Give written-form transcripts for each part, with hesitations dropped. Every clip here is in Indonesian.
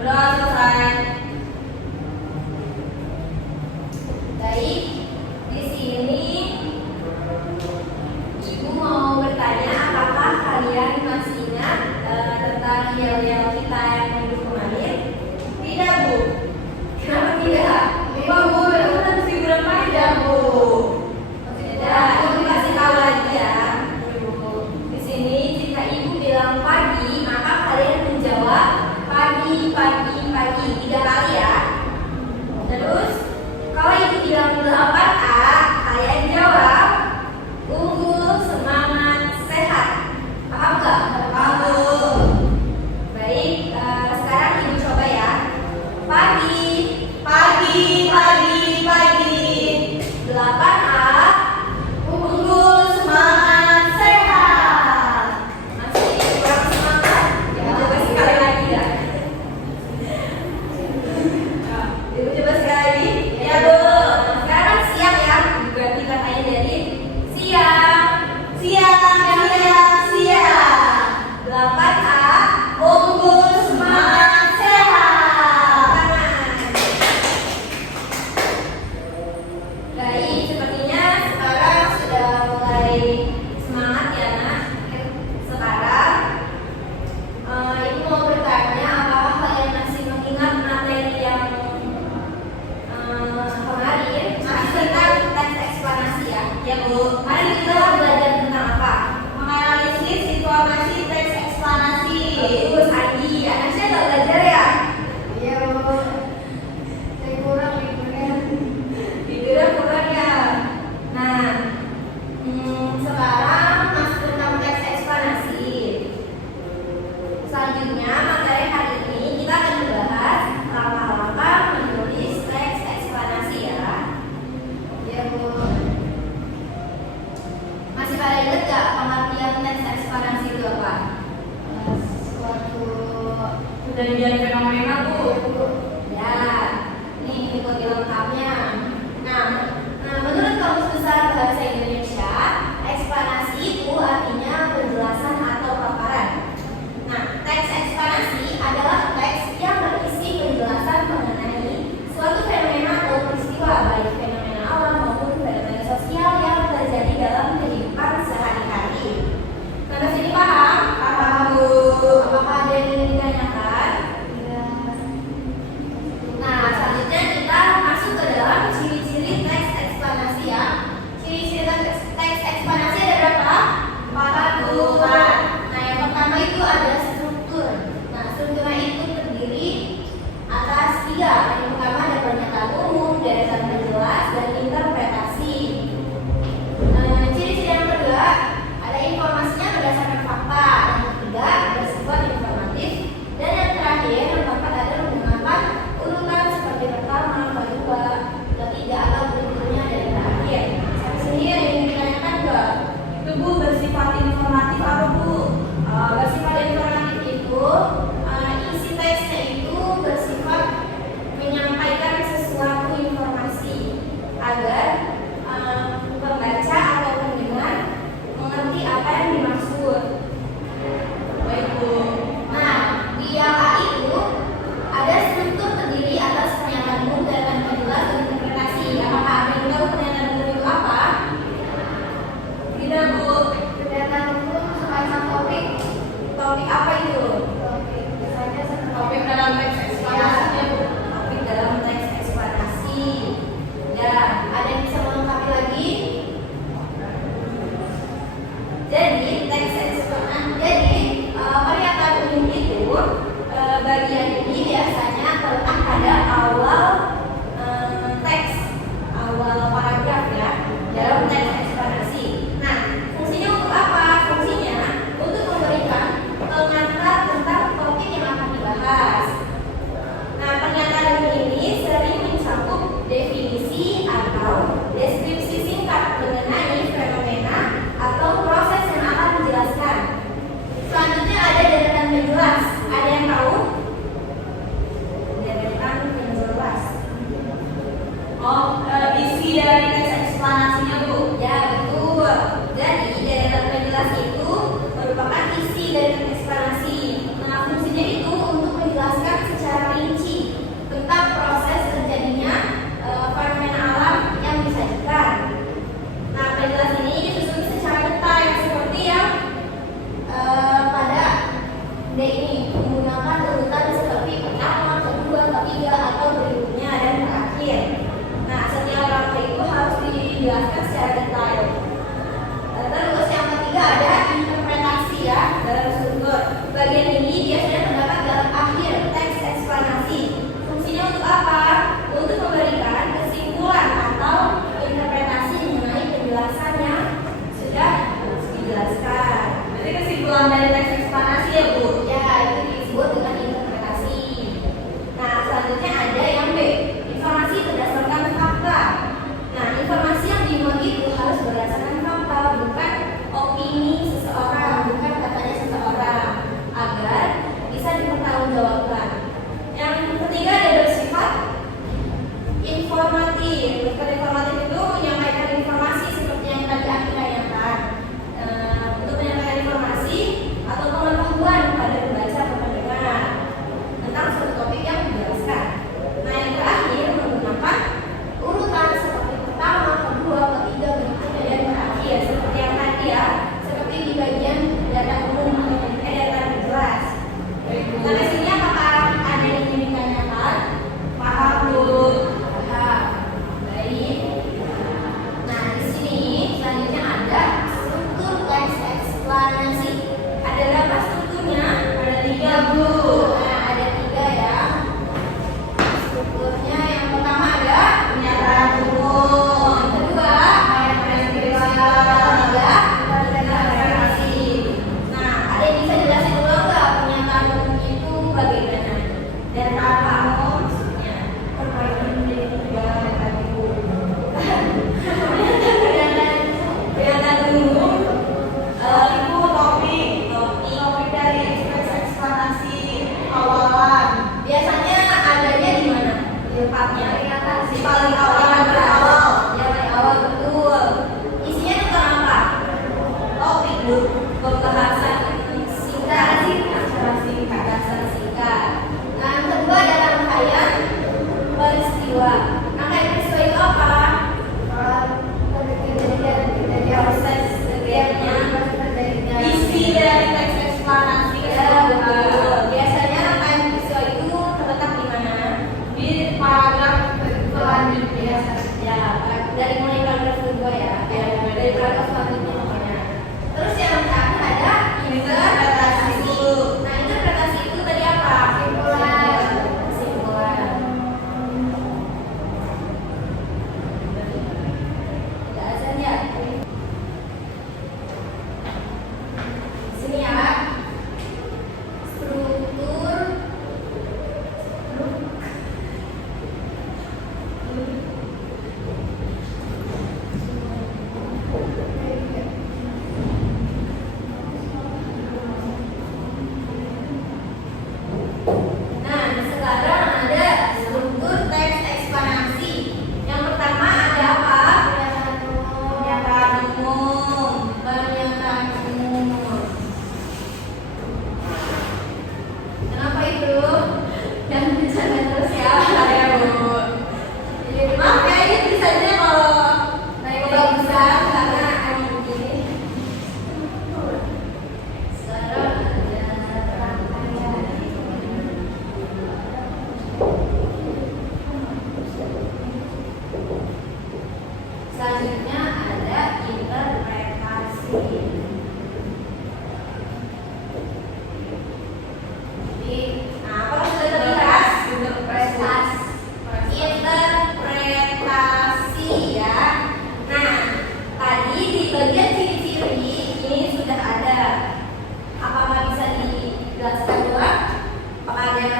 Udah selesai. Baik, di sini Ibu mau bertanya apakah kalian masih ingat tentang yel-yel kita yang minggu kemarin? Tidak, Bu. Kenapa tidak? Memang Bu, benar-benar figuran panjang, Bu. Tidak, Ibu kasih tahu lagi ya. Di sini jika Ibu bilang pagi, maka kalian menjawab pagi, pagi, pagi 3 kali ya. Terus kalau Ibu bilang 8A, kalian jawab unggul, semangat, sehat. Paham nggak? Paham, Bu. Baik, sekarang Ibu coba ya. Pagi, pagi, pagi, pagi. 8A, unggul, semangat, sehat. Masih kurang semangat? Coba sekali lagi ya. Ibu coba sekali lagi. Ya, Bu. Sekarang kan siang ya. Berarti katanya jadi siang, siang, siang, siang. 8A, unggul, semangat, sehat. Baik, sepertinya sekarang sudah mulai semangat ya, Nak. Sekarang Ibu mau bertanya apakah kalian masih mengingat materi yang kemarin? Masih tentang teks eksplanasi ya? Ya, Bu. Mari kita belajar tentang apa? Menganalisis situasi teks eksplanasi. Bagus, Adi. Anak saya nggak belajar ya? Iya, Bu. Saya kurang tidurnya. Tidurnya kurang ya? Nah, sekarang masuk tentang teks eksplanasi. Selanjutnya, materi hari ini kita akan membahas langkah-langkah menulis teks eksplanasi ya. Ya, Bu. Masih pada ingat gak pengertian teks eksplanasi itu apa? Suatu kejadian fenomena, Bu. Ya, ini ikuti lengkapnya. Nah, menurut Kamus Besar Bahasa Indonesia, eksplanasi itu artinya penjelasan atau paparan. Nah, teks eksplanasi adalah teks yang berisi penjelasan mengenai suatu fenomena atau peristiwa, baik fenomena alam maupun fenomena sosial yang terjadi dalam kehidupan sehari-hari. Sampai sini paham? Paham, Bu. Apakah ada yang ingin ditanyakan? Nah, selanjutnya kita masuk ke dalam ciri-ciri teks eksplanasi ya. Ciri-ciri teks eksplanasi ada berapa? 4. Nah, yang pertama itu ada struktur. Nah, strukturnya itu terdiri atas 3. Yang pertama ada pernyataan umum, deretan penjelas, dan interpretasi. Ciri-ciri yang kedua ada informasinya berdasarkan fakta. Yang ketiga bersifat informatif, dan yang terakhir yang keempat ada menggunakan urutan seperti pertama, kedua, ketiga atau berikutnya dari terakhir. Sampai sini ada yang ditanyakan nggak? Itu, Bu, bersifat informatif apa, Bu? Bersifat informatif itu isi teksnya itu bersifat menyampaikan sesuatu informasi agar pembaca atau pendengar mengerti apa yang dimaksud. Baik, Bu. Nah, di yang A itu ada struktur terdiri atas pernyataan umum, deretan penjelas, dan interpretasi. Apakah ada yang tahu pernyataan umum itu apa? Tidak, Bu. Pernyataan umum semacam topik. Topik apa itu? Topik misalnya topik dalam teks eksplanasi, Bu. Topik dalam teks eksplanasi. Ya, ada yang bisa melengkapi lagi? Jadi pernyataan umum itu bagian ini biasanya terletak pada awal teks, awal paragraf ya, dalam teks eksplanasi. Nah, fungsinya untuk apa? Fungsinya untuk memberikan pengantar tentang topik yang akan dibahas. Nah, pernyataan umum ini sering mencakup definisi atau deskripsi singkat mengenai fenomena atau proses yang akan dijelaskan. Selanjutnya ada deretan penjelas. Ada yang tahu? Deretan penjelas.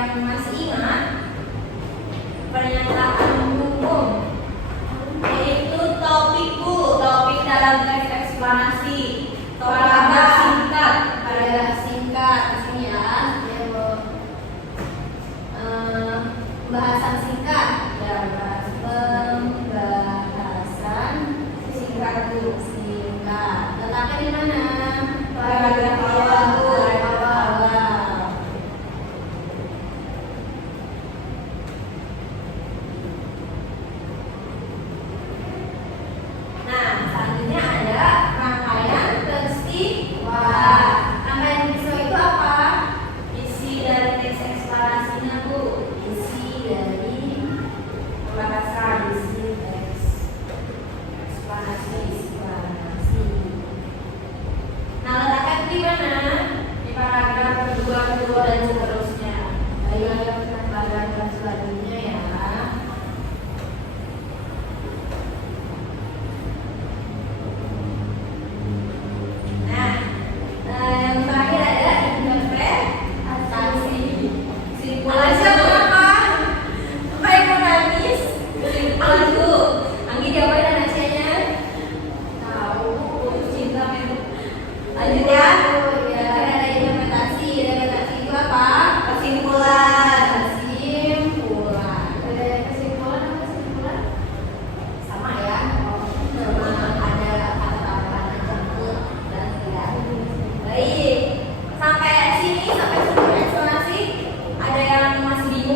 yang masih ingat pernyataan umum, yaitu topik dalam teks eksplanasi, paragraf singkat, di sini ya, pembahasan singkat, pembahasan singkat dulu, letaknya di mana? Paragraf awal tuh. Nah, selanjutnya ada rangkaian peristiwa. Rangkaian peristiwa itu apa? Isi dari teks eksplanasinya Bu. Isi dari pembahasan, isi teks eksplanasi. Nah, letakkan di mana? Di paragraf kedua dan seterusnya. Ayo paragraf selanjutnya ya. Yang terakhir ada interpretasi. Simpulan siapa? Apa yang mau nangis? Simpulan Bu. Anggi diapain anaknya? Tahu, putus cinta memang. Lanjut ya. Ada interpretasi itu apa? Kesimpulan. Sama ya. Ada kata-kata campur dan tidak. Baik. Sampai sini, sampai sebelum eksplanasi, ada yang masih bingung?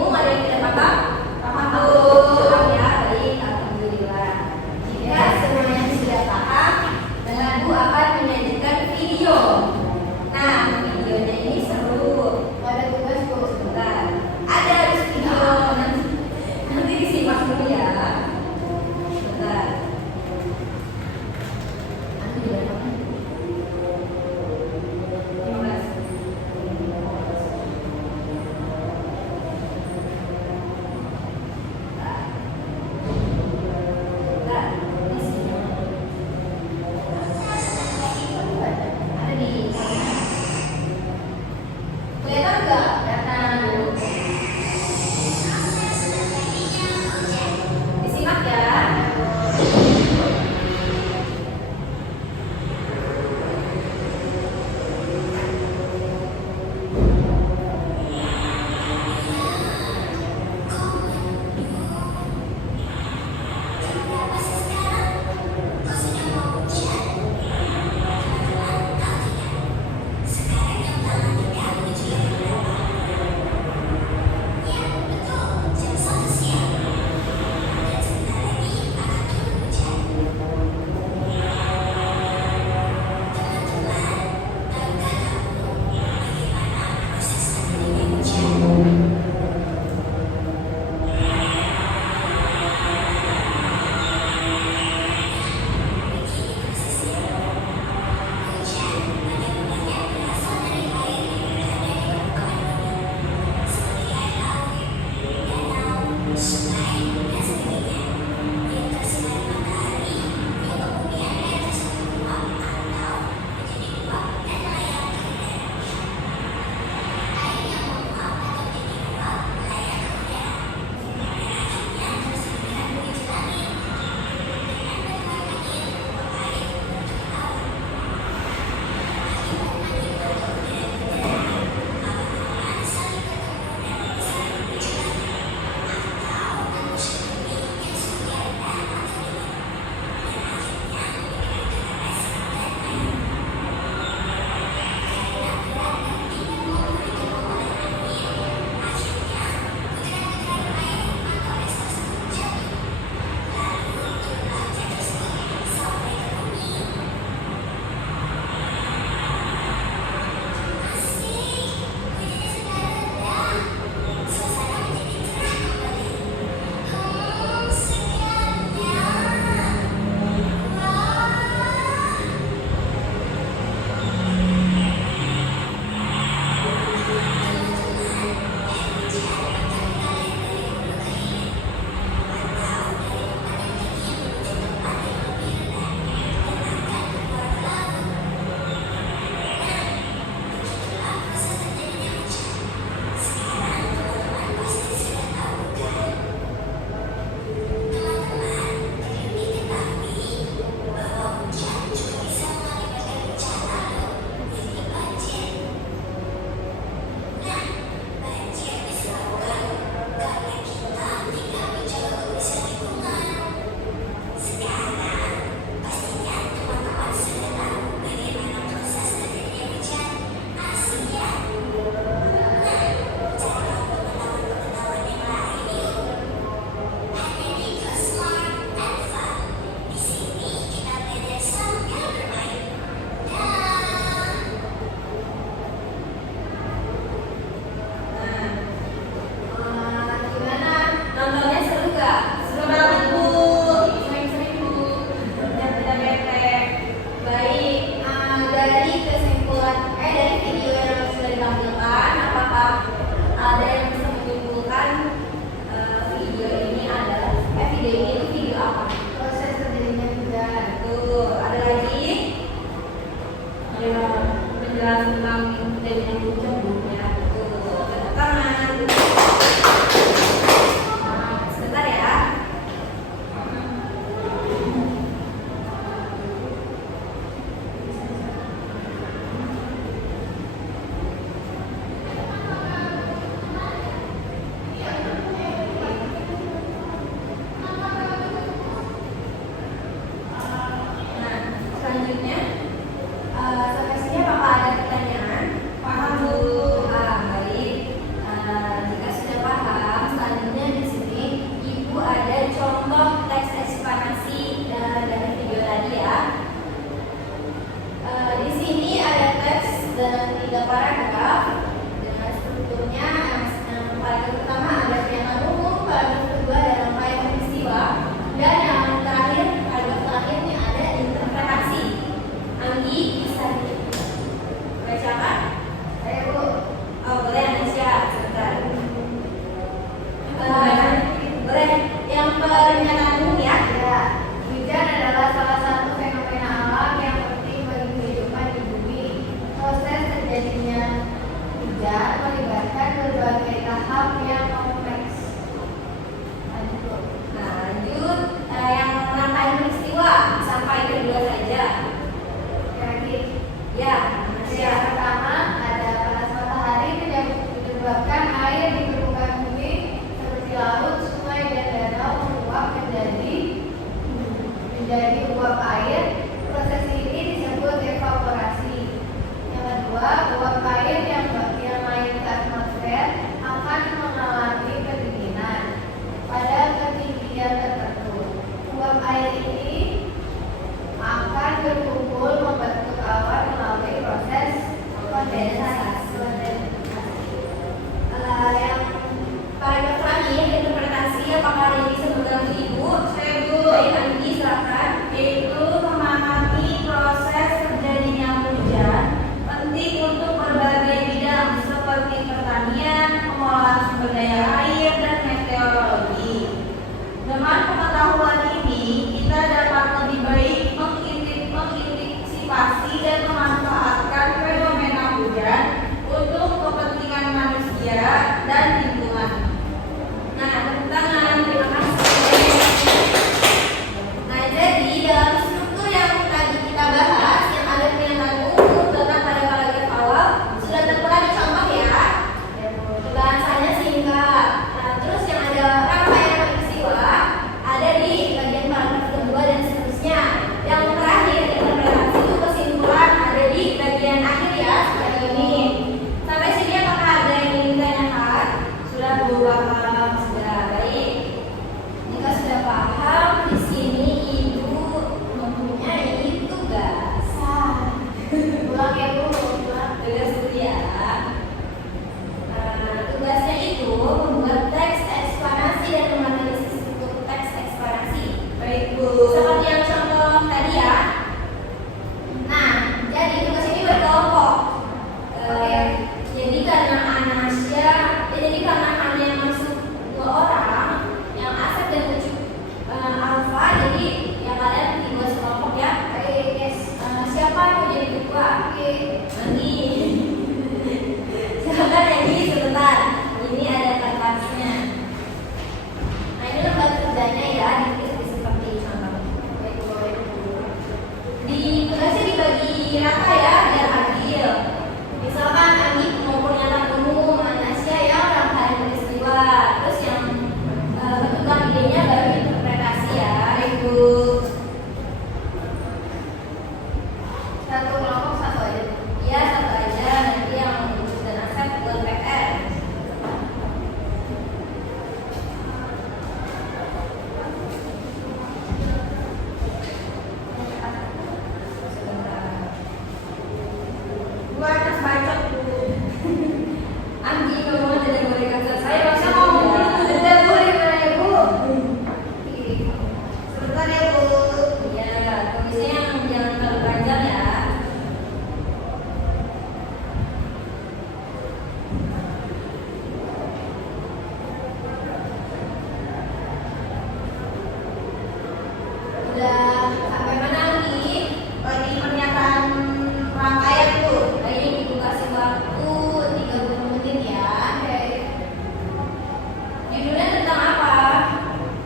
Judulnya tentang apa?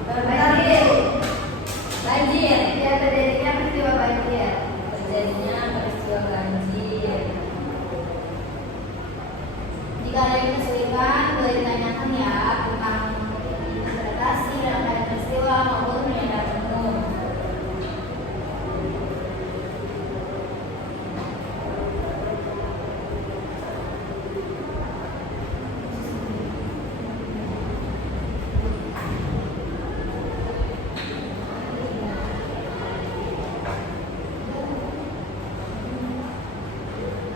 Banjir. Banjir. Ya, terjadinya peristiwa banjir. Terjadinya peristiwa banjir. Jika ada yang kesulitan, boleh ditanyakan ya tentang interpretasi rangkaian peristiwa maupun pernyataan umum.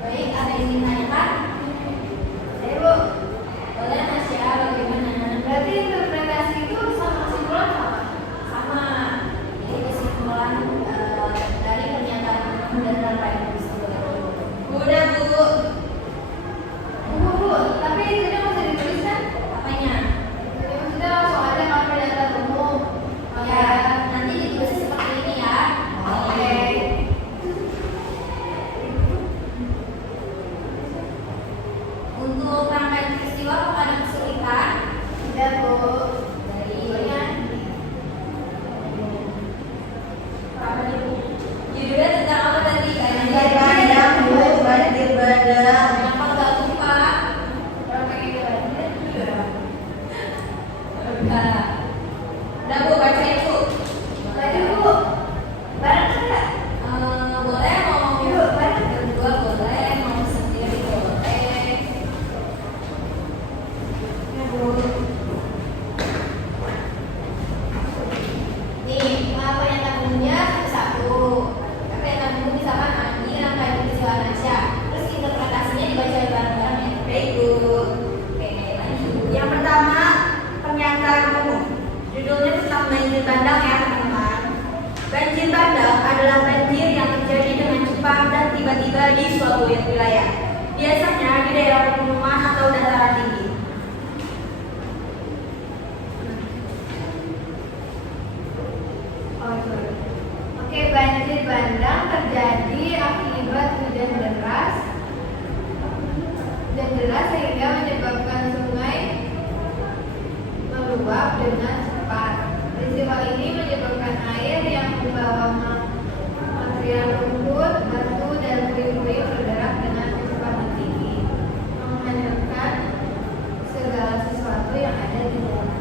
Baik, ada yang ingin ditanyakan? Bu, boleh Mas ya, bagaimana? Berarti interpretasi itu sama kesimpulan apa? Sama. Jadi kesimpulan dari pernyataan dan rangkaian peristiwa. Udah Bu. Bu, tapi itu masih dituliskan? Apanya? Jadi maksudnya langsung aja kalau pernyataan umum. Ya, nanti ditulis seperti ini ya. Oke. Untuk rangkaian peristiwa apakah ada kesulitan? Tidak Bu. Judulnya tentang apa tadi? Banjir bandang Bu, banjir bandang. Kenapa nggak lupa? Orang pengen banjir. Udah Bu, bacain Bu. Baca Bu. Bareng nggak? Boleh mau bareng berdua boleh, mau sendiri boleh. Ya Bu. Nih, pernyataan umumnya satu. Pernyataan umum misalkan ini rangkaian peristiwa Nasya. Terus interpretasinya dibaca bareng-bareng ya. Baik Bu. Oke, lanjut. Yang pertama, pernyataan umum. Judulnya tentang banjir bandang ya teman-teman. Banjir bandang adalah banjir yang terjadi dengan cepat dan tiba-tiba di suatu wilayah. Biasanya di daerah pegunungan atau dataran tinggi. Oke, banjir bandang terjadi akibat hujan deras sehingga menyebabkan sungai meluap dengan cepat. Peristiwa ini menyebabkan air yang membawa material lumpur, batu, dan puing-puing bergerak dengan kecepatan tinggi, menghancurkan segala sesuatu yang ada di dalamnya.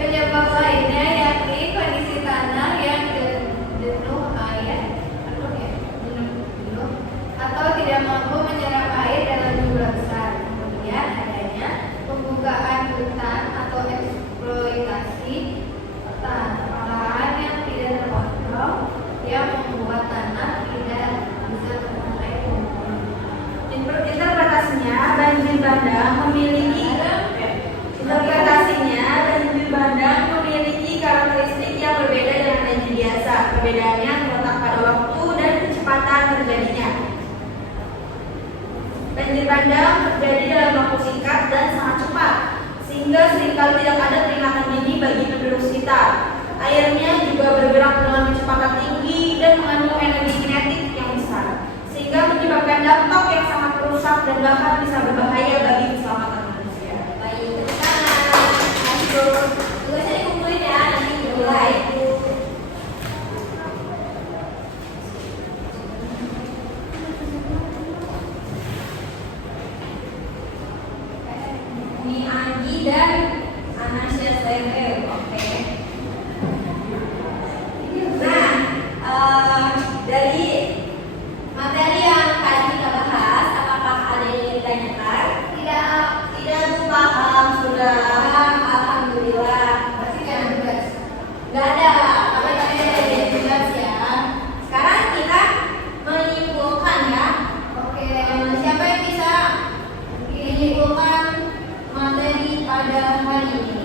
Penyebab lainnya yakni kondisi tanah yang jenuh air atau tidak mampu menyerap air dalam jumlah besar. Kemudian adanya pembukaan hutan atau eksploitasi lahan yang tidak terkontrol yang membuat tanah tidak bisa menampung air. Interpretasinya, banjir bandang memiliki karakteristik yang berbeda dengan banjir biasa. Perbedaannya terletak pada waktu dan kecepatan terjadinya. Banjir bandang terjadi dalam waktu singkat dan sangat cepat, sehingga seringkali tidak ada peringatan dini bagi penduduk sekitar. Airnya juga bergerak dengan kecepatan tinggi dan mengandung energi kinetik yang besar, sehingga menyebabkan dampak yang sangat merusak dan bahkan bisa berbahaya bagi keselamatan manusia. Baik, lanjut. Tugasnya dikumpulin ya, nanti mulai. Ini Anggi dan Anasya Slender. Oke. Nah, dari materi yang tadi kita bahas, apakah ada yang ditanyakan? Tidak Bu, paham sudah. Alhamdulillah. Pasti nggak ada tugas. Nggak ada. Tapi tadi ada tugas ya. Sekarang kita menyimpulkan ya. Oke. Siapa yang bisa menyimpulkan materi pada hari ini?